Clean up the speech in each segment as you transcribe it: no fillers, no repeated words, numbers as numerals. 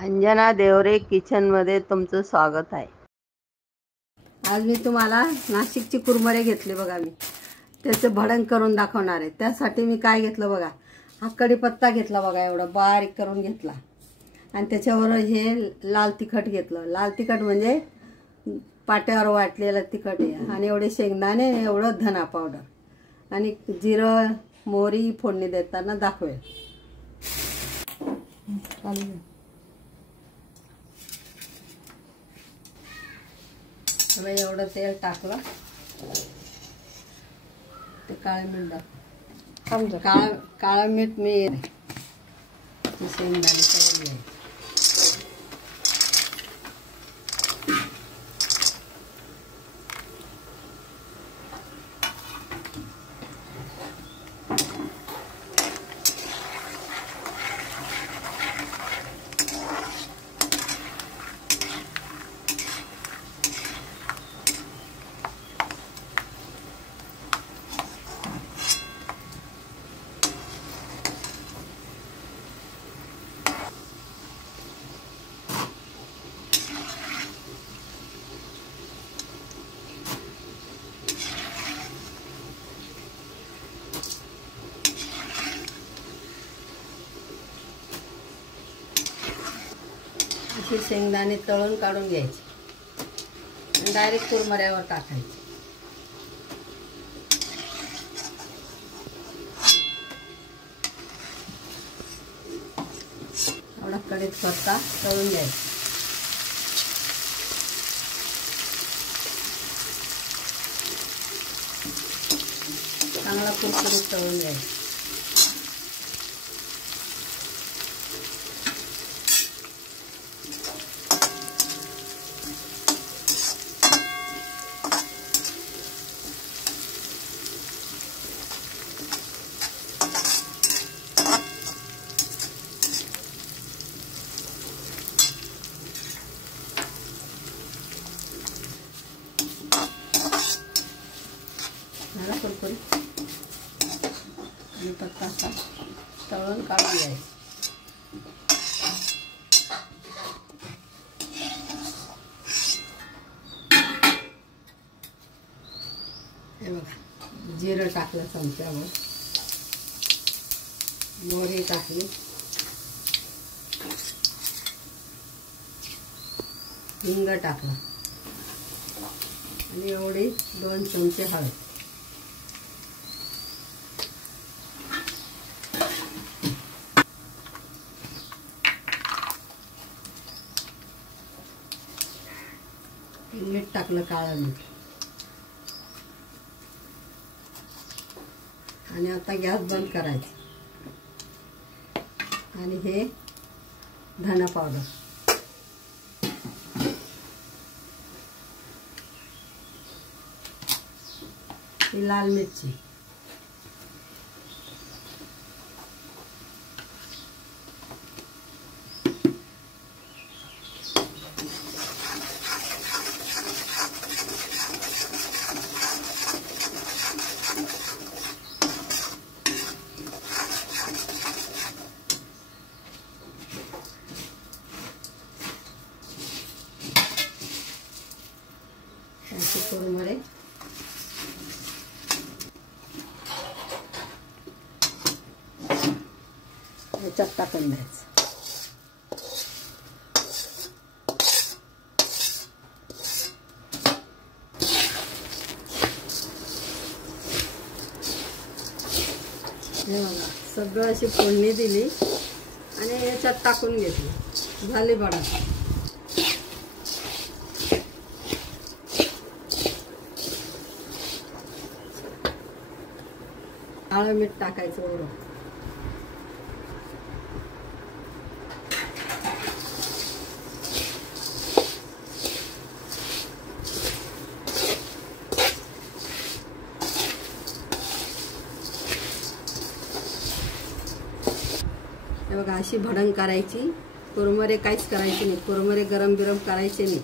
अंजना देवरे किचनमध्ये तुमचं स्वागत आहे। आज मी तुम्हाला नाशिकची कुरमुरे घेतले बघा। मी त्याचं भडंग करून दाखवणार आहे। त्यासाठी मी काय घेतलं बघा, हा कढीपत्ता घेतला बघा, एवढा बारीक करून घेतला आणि त्याच्यावर हे लाल तिखट घेतलं। लाल तिखट म्हणजे पाट्यावर वाटलेलं तिखट आहे आणि एवढे शेंगदाणे, एवढं धना पावडर आणि जिरं मोहरी फोडणी देताना दाखवेल। एवढं तेल टाकलं, ते काळं मीठ टाकलं, काळं मीठ मी शेंगदाणे करून घ्यायचे। अशी शेंगदाणे तळून काढून घ्यायचे आणि डायरेक्ट कुरमुऱ्यावर टाकायचे। एवढा कढीपत्ता तळून घ्यायचा, चांगला कुरकुरीत तळून घ्यायचा। कुरकुरीत आणि पत्ता तळून काढून घ्यायचा। हे बघा, जिरं टाकलं चमच्यावर, मोहरी टाकली, हिंग टाकला आणि एवढी 2 चमचे हळद। मीठ टाकलं, काळं मीठ, आणि आता गॅस बंद करायचा आणि हे धना पावडर, ही लाल मिरची, असे कुरमुरे याच्यात टाकून द्यायचं। हे बघा, सगळं अशी फोडणी दिली आणि याच्यात टाकून घेतली, झाली बडा। काळं मीठ टाकायचं एवढं, हे बघा, अशी भडंग करायची। कुरमुरे काहीच करायचे नाही, कुरमुरे गरम बिरम करायचे नाही,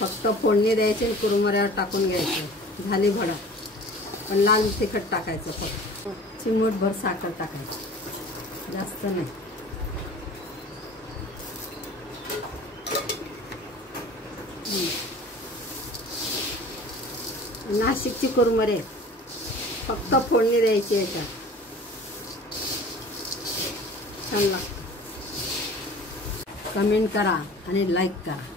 फक्त फोडणी द्यायची आणि कुरमुऱ्यावर टाकून घ्यायचं, झाली भडंग। पण लाल तिखट टाकायचं, फक्त चिमूटभर साखर टाकायची, जास्त नाही। नाशिकची कुरमुरे फक्त फोडणी द्यायची याच्यात. छान लागतं. कमेंट करा आणि लाईक करा.